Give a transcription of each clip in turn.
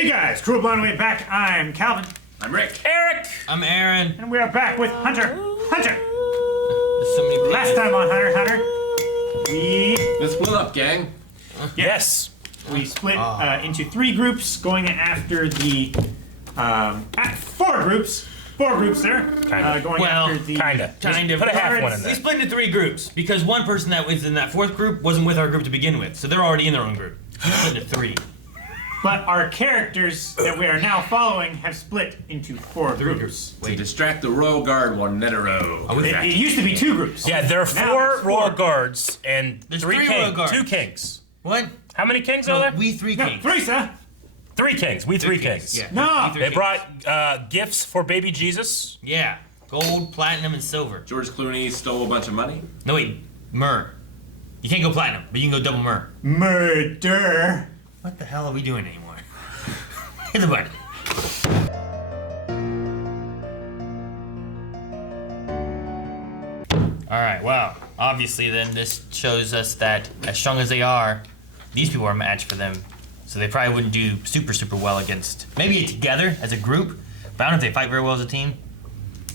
Hey guys, Cruel Blind Way back. I'm Calvin. I'm Rick. Eric! I'm Aaron. And we are back with Hunter. Hunter! There's so many people. Last time on Hunter, we... Let's split up, gang. Yes. We split into 3 groups, going after the... 4 groups. 4 groups there. Going after the... Kind of. Put a half one in We there. split into 3 groups because one person that was in that 4th group wasn't with our group to begin with, so they're already in their own group. So we split into 3. But our characters that we are now following have split into 4 groups. To distract the Royal Guard one in a row. It used to be 2 groups. Yeah, there are Now 4 there's 4. royal guards and There's 3 3 kings. royal guards. 2 kings. What? How many kings are there? We 3 No, kings. 3, sir. 3 kings. We 3 kings. Yeah. No. We 3 They kings. brought gifts for baby Jesus. Yeah. Gold, platinum, and silver. George Clooney stole a bunch of money. No, wait. Myrrh. You can't go platinum, but you can go double myrrh. Murder. What the hell are we doing anymore? Hit the button. Alright, well, obviously then this shows us that as strong as they are, these people are a match for them. So they probably wouldn't do super well against, maybe together as a group, but I don't know if they fight very well as a team.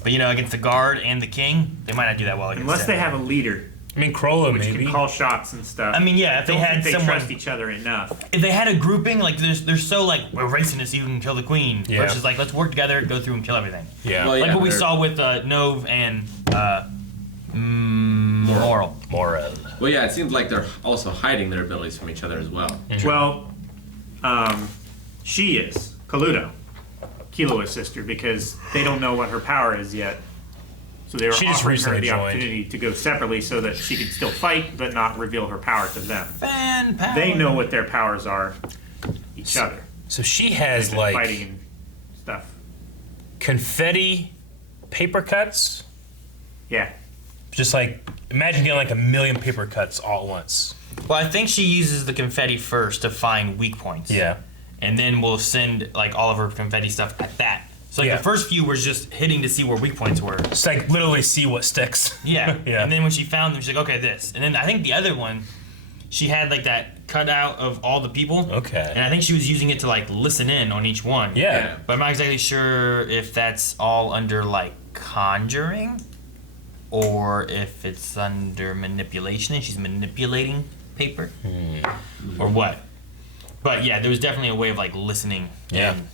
But you know, against the guard and the king, they might not do that well against Unless them. they have a leader, I mean, Corolla which maybe. can call shots and stuff. I mean, yeah, if they Don't had think they someone... trust each other enough. If they had a grouping, like they're so like, we're racing to see who can kill the queen, Yeah. versus like, let's work together, go through and kill everything. Yeah. Well, Like yeah, what we they're- saw with Nove and Moral. Moral. Well, yeah, it seems like they're also hiding their abilities from each other as well. Well, she is Kaluto, Kiloa's sister, because they don't know what her power is yet. So they were She just offering her recently the joined. opportunity to go separately so that she could still fight, but not reveal her power to them. Fan power. They know what their powers are, each other. So she has They've been like fighting and stuff. confetti paper cuts. Yeah. Just like, imagine getting like 1,000,000 paper cuts all at once. Well, I think she uses the confetti first to find weak points. Yeah. And then we'll send like all of her confetti stuff at that. So like Yeah. the first few was just hitting to see where weak points were. Just like literally see what sticks. Yeah. Yeah. And then when she found them, she's like, okay, this. And then I think the other one, she had like that cutout of all the people. Okay. And I think she was using it to like listen in on each one. Yeah. But I'm not exactly sure if that's all under like conjuring or if it's under manipulation and she's manipulating paper or what. But yeah, there was definitely a way of like listening Yeah. in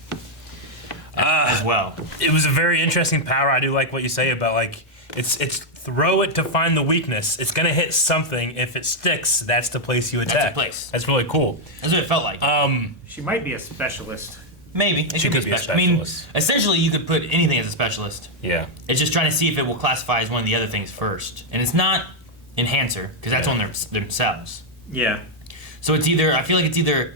as well. It was a very interesting power. I do like what you say about like it's throw it to find the weakness. It's gonna hit something. If it sticks, that's the place you attack. That's the place. That's really cool. That's what it felt like. She might be a specialist. Maybe. It She could could be a I mean, specialist. essentially you could put anything as a specialist. Yeah. It's just trying to see if it will classify as one of the other things first. And it's not enhancer, because that's on themselves. Yeah. So it's either, I feel like it's either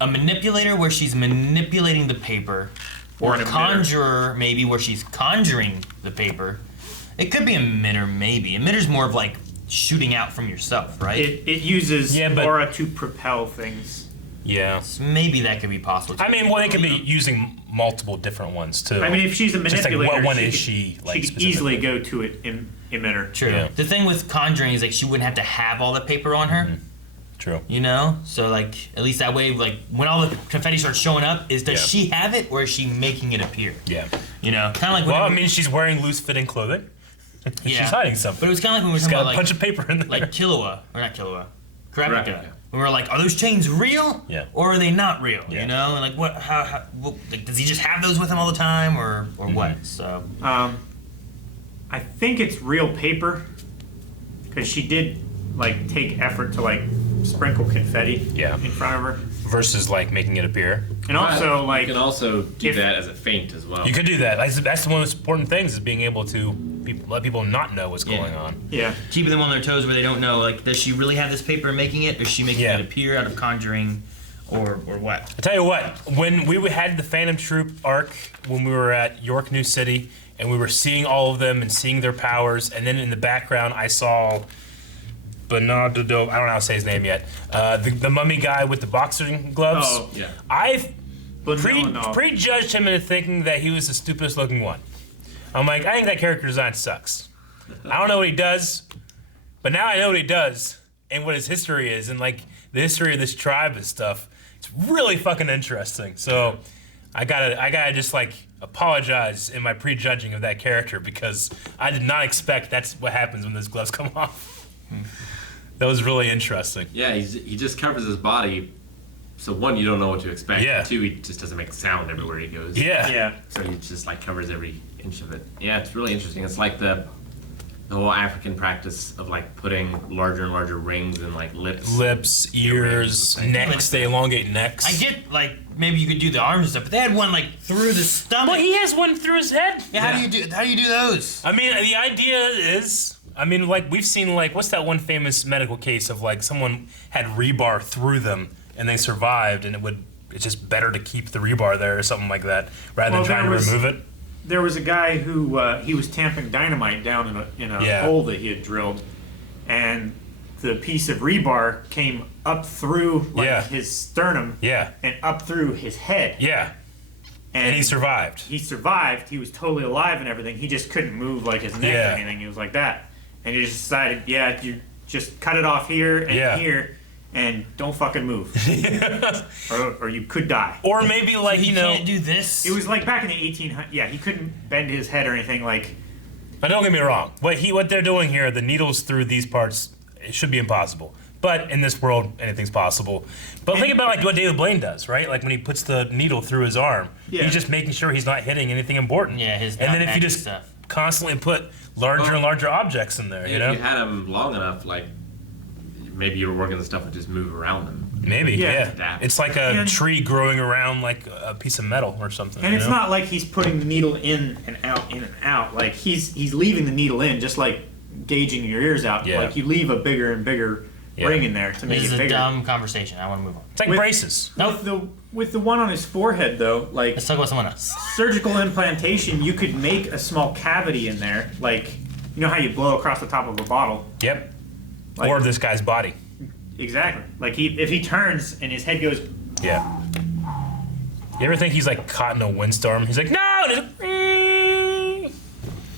a manipulator where she's manipulating the paper, or Or a an emitter. conjurer maybe where she's conjuring the paper. It could be emitter maybe. Emitter's more of like shooting out from yourself, right? It uses Yeah, but- aura to propel things. Yeah. So maybe that could be possible. I mean, well, they could be using multiple different ones too. I mean, if she's a Just like, manipulator, what one she is could, she, like, she could easily specifically? go to an emitter. True. Yeah. The thing with conjuring is like she wouldn't have to have all the paper on her. True. You know, so like at least that way, like when all the confetti starts showing up, does Yeah. she have it or is she making it appear? Yeah. You know, kind of like Well, I whenever- mean, she's wearing loose-fitting clothing. Yeah. She's hiding something. But it was kind of like when we were She's talking got about a bunch of paper in there. like Killua or not Killua, Kurapika. Kurapika. We were like, are those chains real? Yeah. Or are they not real? Yeah. You know, and like what? How like, does he just have those with him all the time, or what? So I think it's real paper because she did like take effort to like sprinkle confetti Yeah. in front of her, Versus like making it appear. and also But like you can also do if- that as a feint as well. You could do that. That's one of the important things is being able to let people not know what's Yeah. going on. yeah, keeping them on their toes where they don't know. Like, does she really have this paper and making it, or is she making Yeah. it appear out of conjuring, or what? I tell you what, when we had the Phantom Troop arc, when we were at York New City, and we were seeing all of them and seeing their powers, and then in the background I saw Bernardo, I don't know how to say his name yet, the mummy guy with the boxing gloves. Oh, yeah. I Bonillanov. prejudged him into thinking that he was the stupidest looking one. I'm like, I think that character design sucks. I don't know what he does, but now I know what he does and what his history is, and like the history of this tribe and stuff. It's really fucking interesting. So I gotta just like apologize in my prejudging of that character because I did not expect that's what happens when those gloves come off. That was really interesting. Yeah, he just covers his body. So one, you don't know what to expect. Yeah. Two, he just doesn't make sound everywhere he goes. Yeah. Yeah. So he just like covers every inch of it. Yeah, it's really interesting. It's like the whole African practice of like putting larger and larger rings in like lips, ears, necks. They elongate necks. I get like maybe you could do the arms and stuff, but they had one like through the stomach. Well, he has one through his head. Yeah, how do you do those? I mean, the idea is, like we've seen like what's that one famous medical case of like someone had rebar through them and they survived, and it's just better to keep the rebar there or something like that rather than trying to remove it. There was a guy who he was tamping dynamite down in a hole that he had drilled, and the piece of rebar came up through his sternum and up through his head. Yeah. And he survived. He survived. He was totally alive and everything. He just couldn't move like his neck or anything. He was like that. And he just decided, you just cut it off here and here, and don't fucking move, or you could die. Or maybe like you can't do this. It was like back in the 1800s. Yeah, he couldn't bend his head or anything. Like, but don't get me wrong. What they're doing here, the needles through these parts, it should be impossible. But in this world, anything's possible. But think about like what David Blaine does, right? Like when he puts the needle through his arm, he's just making sure he's not hitting anything important. Yeah, and then if you just constantly put larger and larger objects in there, if you know? you had them long enough, like maybe you were working the stuff would just move around them. Maybe, yeah. Adapt. It's like a tree growing around like a piece of metal or something. and it's not like he's putting the needle in and out. Like he's leaving the needle in, just like gauging your ears out. Yeah. Like you leave a bigger and bigger ring in there to make This it is a bigger. dumb conversation. I want to move on. It's like braces. With the one on his forehead, though, like Let's talk about someone else. surgical implantation, you could make a small cavity in there, like you know how you blow across the top of a bottle. Yep. Like- Or this guy's body. Exactly. Like if he turns and his head goes, Yeah. You ever think he's like caught in a windstorm? He's like, no! And he's like,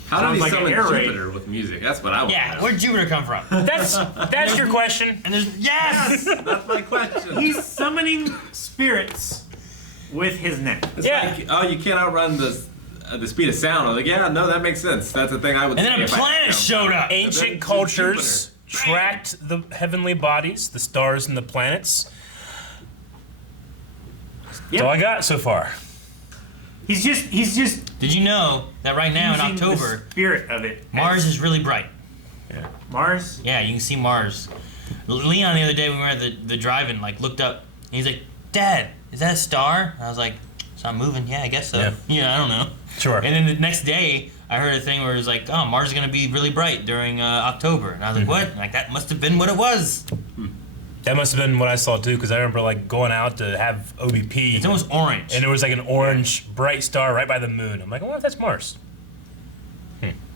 How Sounds did he like an summon air raid. Jupiter with music? That's what I want. Yeah, where'd Jupiter come from? that's your question. And there's yes. That's my question. he's summoning spirits with his neck. It's Yeah. like, oh, you can't outrun the speed of sound. I was like, yeah, no, that makes sense. That's the thing I would And say. then a if I had planet sound. showed up. Ancient Then cultures Jupiter. tracked the heavenly bodies, the stars and the planets. That's all I got so far. He's just Did you know that right now in using October, the spirit of it. Mars is really bright? Mars. Yeah, you can see Mars. Leon the other day when we were at the drive-in, like looked up, and he's like, "Dad, is that a star?" And I was like, "It's not moving." Yeah, I guess so. Yeah. I don't know. Sure. And then the next day, I heard a thing where it was like, "Oh, Mars is gonna be really bright during October," and I was like, "What?" And like that must have been what it was. That must have been what I saw too, because I remember like going out to have OBP. It's almost orange. And there was like an orange bright star right by the moon. I'm like, I wonder if that's Mars.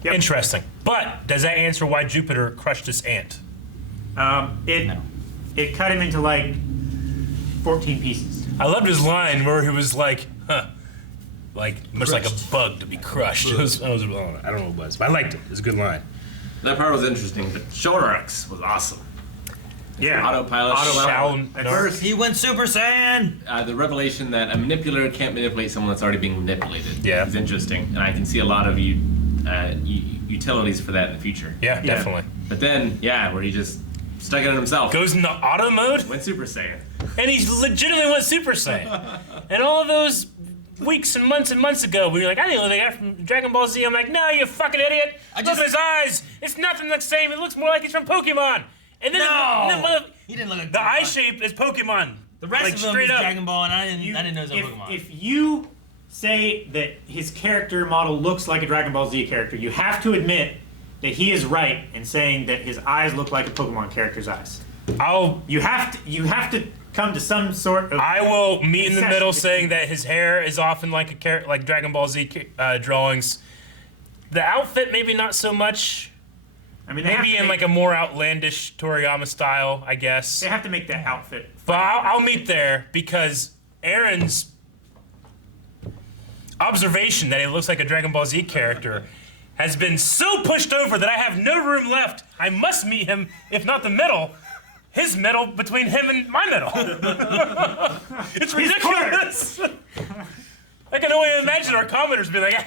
Yep. Interesting. But does that answer why Jupiter crushed his ant? It cut him into like 14 pieces. I loved his line where he was like, like much like a bug to be crushed. I don't know what it was, but I liked it. It was a good line. That part was interesting, but Shonarx was awesome. Yeah. Autopilot. At first, He went Super Saiyan. The revelation that a manipulator can't manipulate someone that's already being manipulated is interesting, and I can see a lot of utilities for that in the future. Yeah, definitely. But then, where he just stuck it in himself. Goes into auto mode, Went Super Saiyan. and he's legitimately went Super Saiyan. And all of those weeks and months ago, we were like, I didn't know they got from Dragon Ball Z. I'm like, no, you fucking idiot. Look at his eyes. It's nothing the same. It looks more like he's from Pokemon. And then He didn't look like the eye shape is Pokemon. The rest like, of them straight is up. Dragon Ball, and I didn't know it was a if, Pokemon. if you say that his character model looks like a Dragon Ball Z character, you have to admit that he is right in saying that his eyes look like a Pokemon character's eyes. You have to come to some sort of. I will meet in the concession middle, between- saying that his hair is often like like Dragon Ball Z drawings. The outfit, maybe not so much. I mean, they have Maybe to in make- like a more outlandish Toriyama style, I guess. They have to make that outfit. But I'll meet there because Aaron's observation that he looks like a Dragon Ball Z character has been so pushed over that I have no room left. I must meet him, if not the middle, his medal between him and my medal. It's ridiculous. I can only imagine our commenters being like,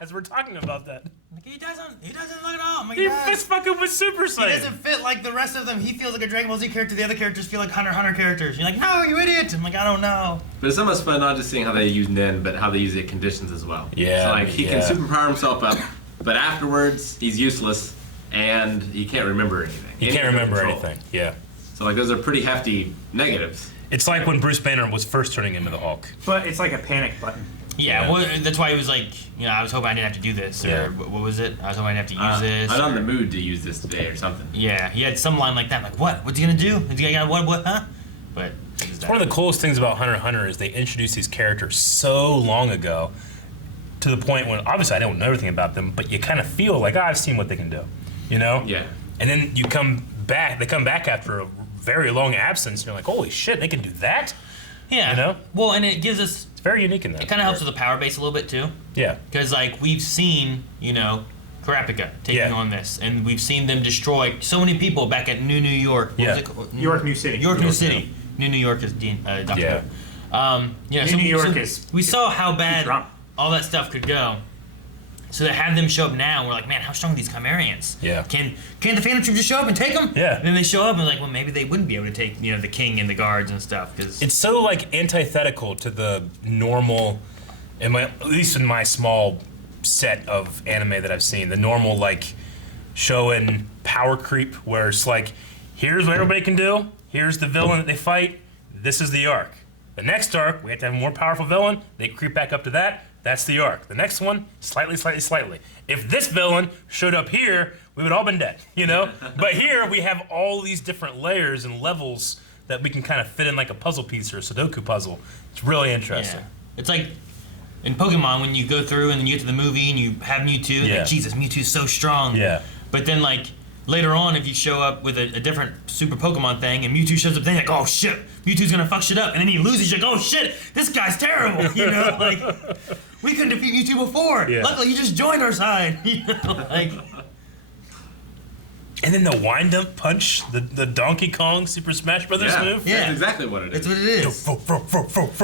as we're talking about that. Like, he doesn't look at all. I'm like, He "Guys, fist fucking with Super he Saiyan. doesn't fit like the rest of them. He feels like a Dragon Ball Z character. The other characters feel like Hunter characters. You're like, no, you idiot. I'm like, I don't know. But it's almost fun not just seeing how they use Nin, but how they use the conditions as well. Yeah, So like he yeah. can superpower himself up, but afterwards he's useless and he can't remember anything. You can't remember anything. Yeah. So like those are pretty hefty negatives. It's like when Bruce Banner was first turning into the Hulk. But it's like a panic button. Yeah, Yeah. well, that's why he was like, I was hoping I didn't have to do this, or Yeah. what was it? I was hoping I didn't have to use this. I'm not in or- the mood to use this today or something. Yeah, he had some line like that. I'm like, what? What's he gonna do? Is he gonna what? Huh? But One of the coolest things about Hunter x Hunter is they introduced these characters so long ago to the point when obviously I don't know everything about them, but you kind of feel like, I've seen what they can do, you know? Yeah. And then they come back after a very long absence, and you're like, holy shit, they can do that? yeah, You know? Well, and it gives us. It's very unique in that. It kind of helps with the power base a little bit too, Yeah. because like we've seen, Kurapika taking Yeah. on this, and we've seen them destroy so many people back at New York. What Yeah. was it called? York, New City. York, New York, City. New York is Dr. Yeah. Who. New York is- We saw how bad drunk. all that stuff could go. So to have them show up now, we're like, man, how strong are these Chimerians? Yeah. Can the Phantom Troop just show up and take them? Yeah. And then they show up and like, well, maybe they wouldn't be able to take the king and the guards and stuff because It's so like antithetical to the normal, at least in my small set of anime that I've seen, the normal like showing power creep where it's like, here's what everybody can do, here's the villain that they fight, this is the arc. The next arc, we have to have a more powerful villain, they creep back up to that, that's the arc. The next one, slightly. If this villain showed up here, we would all been dead, But here we have all these different layers and levels that we can kind of fit in like a puzzle piece or a Sudoku puzzle. It's really interesting. yeah. It's like in Pokemon when you go through and then you get to the movie and you have Mewtwo, and Yeah. like, Jesus, Mewtwo's so strong. Yeah. But then like later on, if you show up with a different super Pokemon thing and Mewtwo shows up, then you're like, oh shit, Mewtwo's gonna fuck shit up, and then he loses. You're like, oh shit, this guy's terrible. Like we couldn't defeat Mewtwo before. Yeah. Luckily, you just joined our side. Like. And then the wind up punch, the Donkey Kong Super Smash Brothers Yeah. move. Yeah. That's exactly what it is. That's what it is.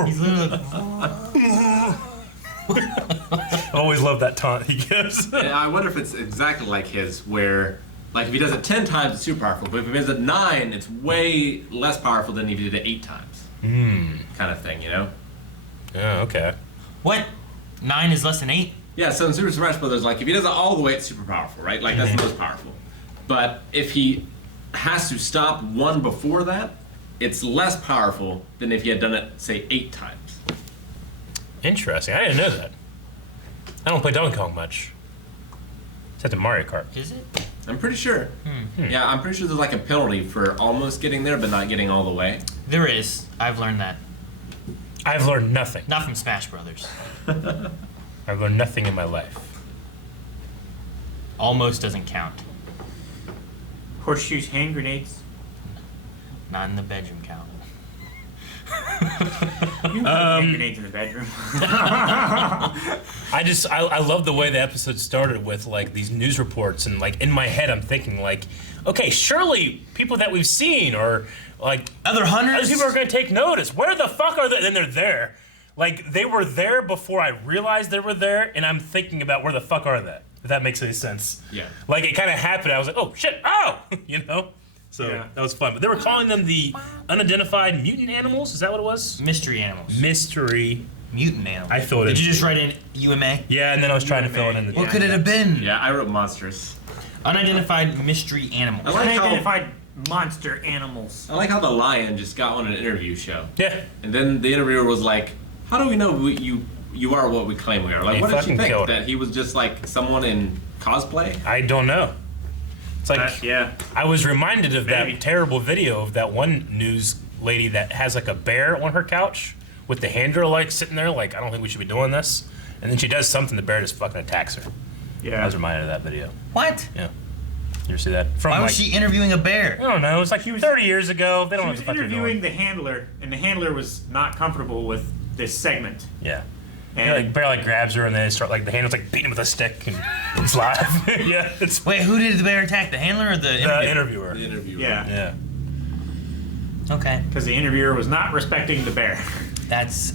He's literally like, Always love that taunt he gives. And I wonder if it's exactly like his, where like if he does it 10 times, it's super powerful. But if he does it 9, it's way less powerful than if he did it 8 times. Kind of thing, Oh, okay. what? 9 is less than 8? Yeah, so in Super Smash Brothers, like if he does it all the way, it's super powerful, right? Like that's the most powerful. But if he has to stop one before that, it's less powerful than if he had done it, say, 8 times. Interesting. I didn't know that. I don't play Donkey Kong much. Except in Mario Kart. Is it? I'm pretty sure. Yeah, I'm pretty sure there's like a penalty for almost getting there, but not getting all the way. There is. I've learned that. I've learned nothing. Not from Smash Brothers. I've learned nothing in my life. Almost doesn't count. Horseshoes, hand grenades. Not in the bedroom count. You can hand grenades in the bedroom. I love the way the episode started with like these news reports, and like in my head I'm thinking like, okay, surely people that we've seen or like Other hunters? other people are gonna take notice. Where the fuck are they? And then they're there. Like they were there before I realized they were there, and I'm thinking about where the fuck are they? If that makes any sense. Yeah. Like it kind of happened. I was like, oh shit, oh, So Yeah. that was fun. But they were calling them the unidentified mutant animals. Is that what it was? Mystery animals. Mystery. Mutant animals. I filled it Did in. you just write in UMA? Yeah, and then I was trying to fill it in. What could it have been? Yeah, I wrote monsters. Unidentified mystery animals. I like how Unidentified monster animals. the lion just got on an interview show. Yeah. And then the interviewer was like, how do we know you are what we claim we are? Like, He what did fucking you think? killed it. That he was just like someone in cosplay? I don't know. It's like Yeah. I was reminded of Maybe. that terrible video of that one news lady that has like a bear on her couch with the handler like sitting there like, I don't think we should be doing this. And then she does something, the bear just fucking attacks her. I Yeah. was reminded of that video. What? Yeah. You ever see that? From Why like, was she interviewing a bear? I don't know. It was like 30 years ago. They don't She know what was the fuck they're interviewing doing. the handler, and the handler was not comfortable with this segment. Yeah. And Like bear like grabs her and then they start like the handler's like beating him with a stick and it's live. Yeah. It's Wait, who did the bear attack? The handler or the the interviewer? interviewer. The interviewer. yeah. Yeah. Okay. because the interviewer was not respecting the bear. That's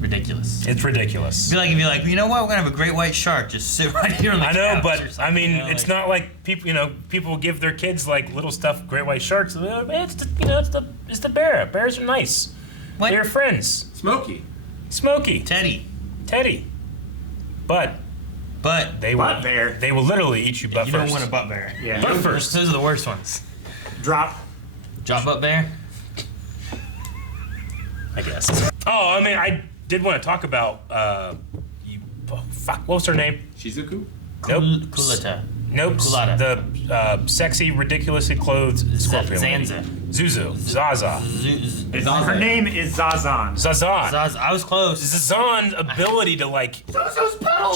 ridiculous. It's ridiculous. I feel like if you're like, you know what, we're gonna have a great white shark just sit right here on the I know, couch but or I something, mean, you know, it's like- not like people. People give their kids like little stuff, great white sharks. It's the bear. Bears are nice. What? They're friends. Smokey. Smokey, Teddy. but But they Butt will. bear. They will literally eat you butt you first. don't want a butt bear. Yeah. Butt first. Those are the worst ones. Drop. Drop up bear. I guess. Oh, I mean, I did want to talk about. Fuck. What was her name? Shizuku? Nope. Kulata. Nope. Kulata. The sexy, ridiculously clothed scorpion. lady. Zanza. Zuzu. Zaza. Her name is Zazan. Zazan. I was close. Zazan's ability to like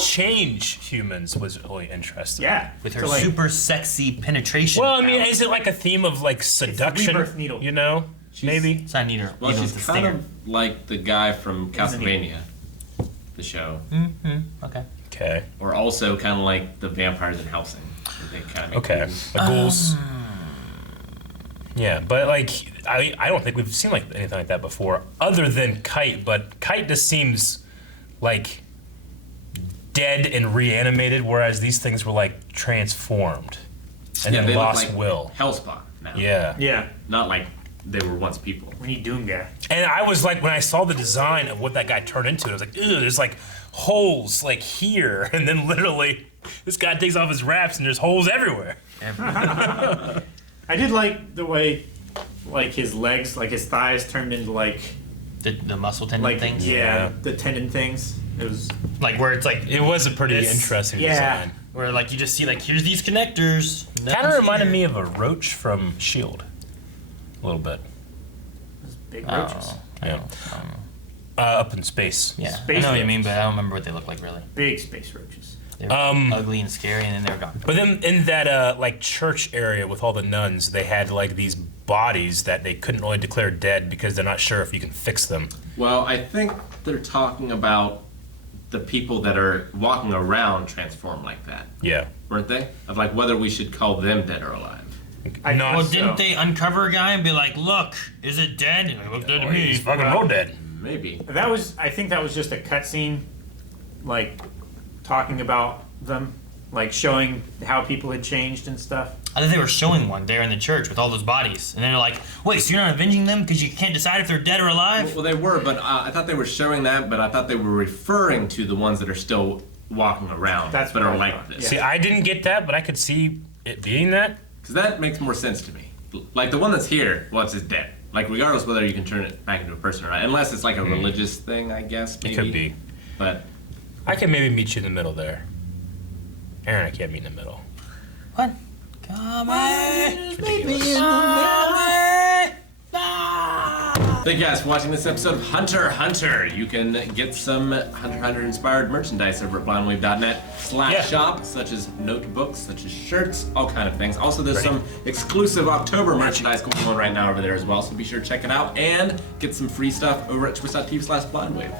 change humans was really interesting. Yeah. With her So, like, super sexy penetration. Well, I mean, powers. is it like a theme of like seduction? rebirth needle. You know, maybe. It's not needle. Well, needle, she's it's a kind stinger. of like the guy from Isn't he? Castlevania, the show. Okay. Okay. Or also kind of like the vampires in Helsing. They kind of make Okay. movies. The ghouls. Yeah, but like I don't think we've seen like anything like that before, other than Kite. But Kite just seems like dead and reanimated, whereas these things were like transformed and then they look lost like will. Hellspawn now. Yeah. Yeah. Not like they were once people. We need Doomga. And I was like, when I saw the design of what that guy turned into, I was like, ew, there's like holes like here, and then literally this guy takes off his wraps and there's holes everywhere. I did like the way, like his legs, like his thighs turned into like The muscle tendon like things. yeah, the tendon things. It was Like where it's like It was a pretty This- interesting yeah. design. where like you just see like here's these connectors. Kind of reminded me of a roach from S.H.I.E.L.D. A little bit. big roaches. Oh, Yeah. Up in space. Yeah, Space I know what you roaches. mean, but I don't remember what they look like really. Big space roaches. They were ugly and scary, and then they were gone. But then in that like church area with all the nuns, they had like these bodies that they couldn't really declare dead because they're not sure if you can fix them. Well, I think they're talking about the people that are walking around transform like that, Yeah. weren't they? Of like whether we should call them dead or alive. I Not Well, so. didn't they uncover a guy and be like, "Look, is it dead?" And it looked dead to me. He's fucking real dead. Maybe. That was. I think that was just a cutscene, like talking about them, like showing how people had changed and stuff. I thought they were showing one there in the church with all those bodies, and they're like, "Wait, so you're not avenging them because you can't decide if they're dead or alive?" Well, they were, but I thought they were showing that, but I thought they were referring to the ones that are still walking around That's that what are I like thought, this. yeah. See, I didn't get that, but I could see it being that. Because that makes more sense to me. Like the one that's here, well, it's just dead. Like regardless whether you can turn it back into a person or not, unless it's like a religious thing, I guess. Maybe. It could be. But I can maybe meet you in the middle there. Aaron, I can't meet in the middle. What? Come on. It's ridiculous. thank you guys for watching this episode of Hunter x Hunter. You can get some Hunter x Hunter inspired merchandise over at blindwave.net/shop, such as notebooks, such as shirts, all kind of things. Also, there's some exclusive October merchandise going on right now over there as well, so be sure to check it out and get some free stuff over at twitch.tv/blindwave.